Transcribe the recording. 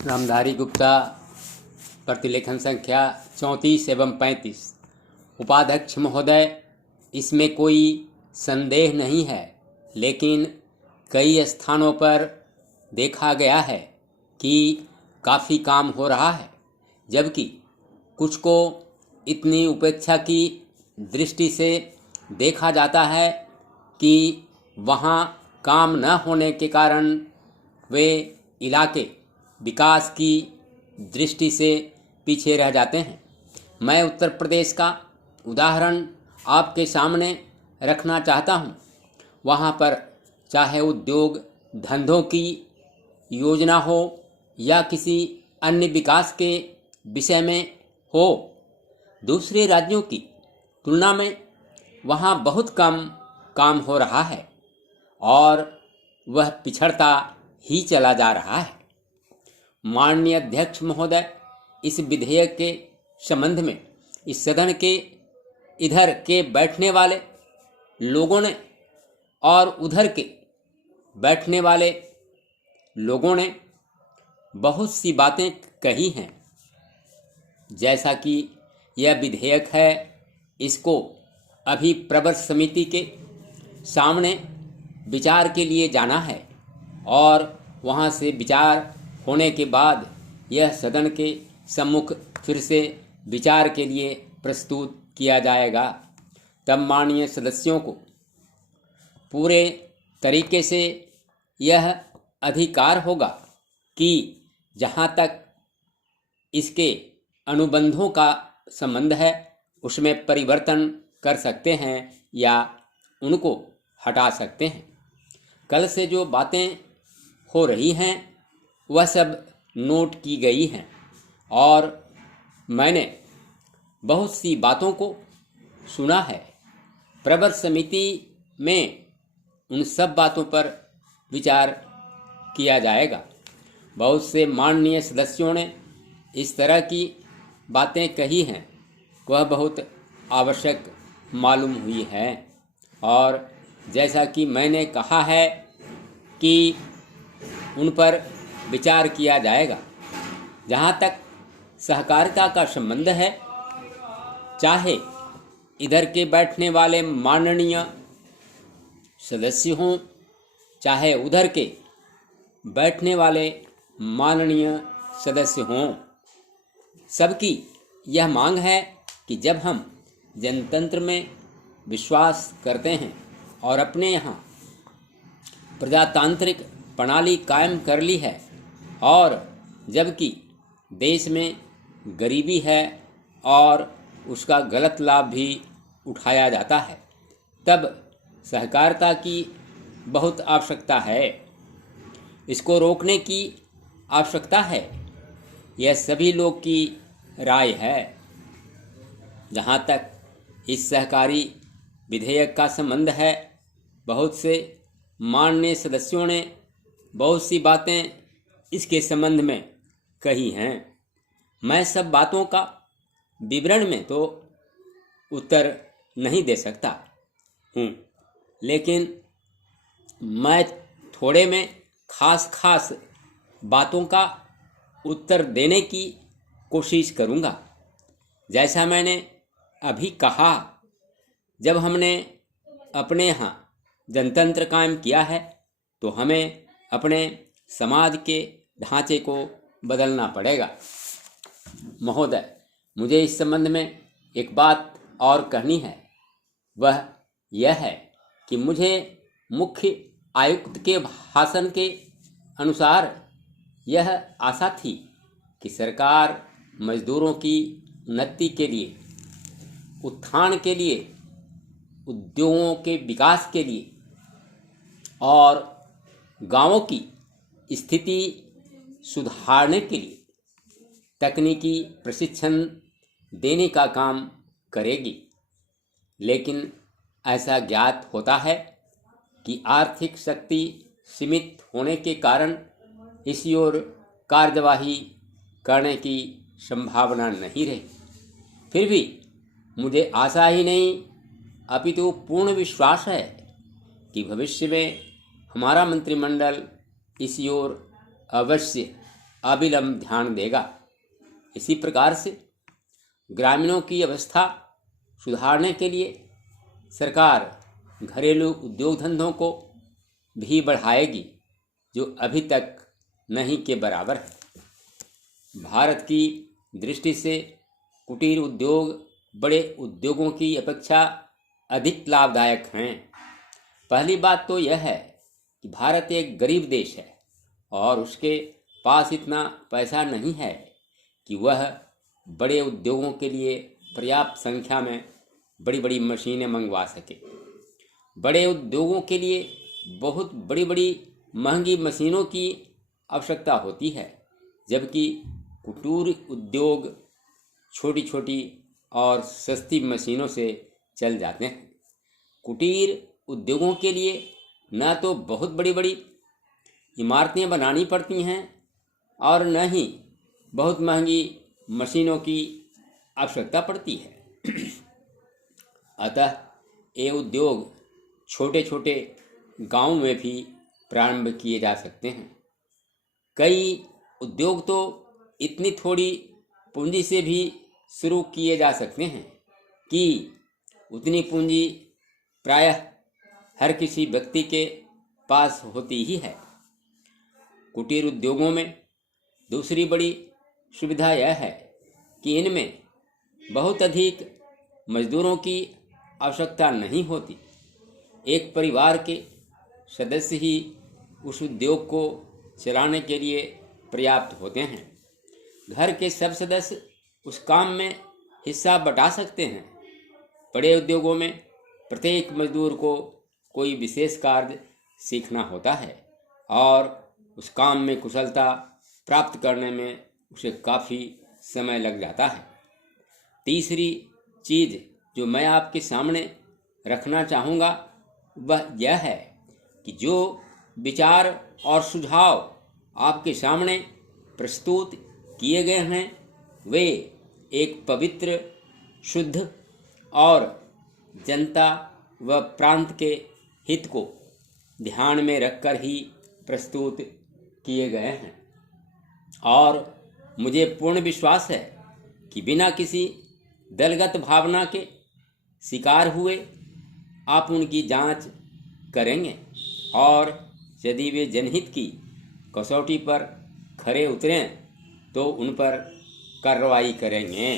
रामधारी गुप्ता, प्रतिलेखन संख्या 34 एवं 35। उपाध्यक्ष महोदय, इसमें कोई संदेह नहीं है, लेकिन कई स्थानों पर देखा गया है कि काफ़ी काम हो रहा है, जबकि कुछ को इतनी उपेक्षा की दृष्टि से देखा जाता है कि वहाँ काम न होने के कारण वे इलाके विकास की दृष्टि से पीछे रह जाते हैं। मैं उत्तर प्रदेश का उदाहरण आपके सामने रखना चाहता हूँ। वहाँ पर चाहे उद्योग धंधों की योजना हो या किसी अन्य विकास के विषय में हो, दूसरे राज्यों की तुलना में वहाँ बहुत कम काम हो रहा है और वह पिछड़ता ही चला जा रहा है। माननीय अध्यक्ष महोदय, इस विधेयक के संबंध में इस सदन के इधर के बैठने वाले लोगों ने और उधर के बैठने वाले लोगों ने बहुत सी बातें कही हैं। जैसा कि यह विधेयक है, इसको अभी प्रवर समिति के सामने विचार के लिए जाना है और वहाँ से विचार होने के बाद यह सदन के सम्मुख फिर से विचार के लिए प्रस्तुत किया जाएगा। तब माननीय सदस्यों को पूरे तरीके से यह अधिकार होगा कि जहाँ तक इसके अनुबंधों का संबंध है उसमें परिवर्तन कर सकते हैं या उनको हटा सकते हैं। कल से जो बातें हो रही हैं वह सब नोट की गई हैं और मैंने बहुत सी बातों को सुना है। प्रवर समिति में उन सब बातों पर विचार किया जाएगा। बहुत से माननीय सदस्यों ने इस तरह की बातें कही हैं, वह बहुत आवश्यक मालूम हुई है और जैसा कि मैंने कहा है कि उन पर विचार किया जाएगा। जहाँ तक सहकारिता का संबंध है, चाहे इधर के बैठने वाले माननीय सदस्य हों, चाहे उधर के बैठने वाले माननीय सदस्य हों, सबकी यह मांग है कि जब हम जनतंत्र में विश्वास करते हैं और अपने यहाँ प्रजातांत्रिक प्रणाली कायम कर ली है और जबकि देश में गरीबी है और उसका गलत लाभ भी उठाया जाता है, तब सहकारिता की बहुत आवश्यकता है। इसको रोकने की आवश्यकता है, यह सभी लोग की राय है। जहाँ तक इस सहकारी विधेयक का संबंध है, बहुत से माननीय सदस्यों ने बहुत सी बातें इसके संबंध में कही हैं। मैं सब बातों का विवरण में तो उत्तर नहीं दे सकता हूँ, लेकिन मैं थोड़े में खास बातों का उत्तर देने की कोशिश करूँगा। जैसा मैंने अभी कहा, जब हमने अपने यहाँ जनतंत्र कायम किया है तो हमें अपने समाज के ढांचे को बदलना पड़ेगा। महोदय, मुझे इस संबंध में एक बात और कहनी है। वह यह है कि मुझे मुख्य आयुक्त के भाषण के अनुसार यह आशा थी कि सरकार मजदूरों की उन्नति के लिए, उत्थान के लिए, उद्योगों के विकास के लिए और गांवों की स्थिति सुधारने के लिए तकनीकी प्रशिक्षण देने का काम करेगी। लेकिन ऐसा ज्ञात होता है कि आर्थिक शक्ति सीमित होने के कारण इसी ओर कार्यवाही करने की संभावना नहीं रही। फिर भी मुझे आशा ही नहीं अपितु पूर्ण विश्वास है कि भविष्य में हमारा मंत्रिमंडल इसी ओर अवश्य अविलंब ध्यान देगा। इसी प्रकार से ग्रामीणों की अवस्था सुधारने के लिए सरकार घरेलू उद्योग धंधों को भी बढ़ाएगी, जो अभी तक नहीं के बराबर है। भारत की दृष्टि से कुटीर उद्योग बड़े उद्योगों की अपेक्षा अधिक लाभदायक हैं। पहली बात तो यह है कि भारत एक गरीब देश है और उसके पास इतना पैसा नहीं है कि वह बड़े उद्योगों के लिए पर्याप्त संख्या में बड़ी बड़ी मशीनें मंगवा सके। बड़े उद्योगों के लिए बहुत बड़ी बड़ी महंगी मशीनों की आवश्यकता होती है, जबकि कुटीर उद्योग छोटी छोटी और सस्ती मशीनों से चल जाते हैं। कुटीर उद्योगों के लिए न तो बहुत बड़ी बड़ी इमारतें बनानी पड़ती हैं और न ही बहुत महंगी मशीनों की आवश्यकता पड़ती है। अतः ये उद्योग छोटे छोटे गांव में भी प्रारंभ किए जा सकते हैं। कई उद्योग तो इतनी थोड़ी पूंजी से भी शुरू किए जा सकते हैं कि उतनी पूंजी प्रायः हर किसी व्यक्ति के पास होती ही है। कुटीर उद्योगों में दूसरी बड़ी सुविधा यह है कि इनमें बहुत अधिक मजदूरों की आवश्यकता नहीं होती। एक परिवार के सदस्य ही उस उद्योग को चलाने के लिए पर्याप्त होते हैं। घर के सब सदस्य उस काम में हिस्सा बटा सकते हैं। बड़े उद्योगों में प्रत्येक मजदूर को कोई विशेष कार्य सीखना होता है और उस काम में कुशलता प्राप्त करने में उसे काफ़ी समय लग जाता है। तीसरी चीज़ जो मैं आपके सामने रखना चाहूँगा वह यह है कि जो विचार और सुझाव आपके सामने प्रस्तुत किए गए हैं वे एक पवित्र, शुद्ध और जनता व प्रांत के हित को ध्यान में रखकर ही प्रस्तुत किए गए हैं और मुझे पूर्ण विश्वास है कि बिना किसी दलगत भावना के शिकार हुए आप उनकी जांच करेंगे और यदि वे जनहित की कसौटी पर खरे उतरें तो उन पर कार्रवाई करेंगे।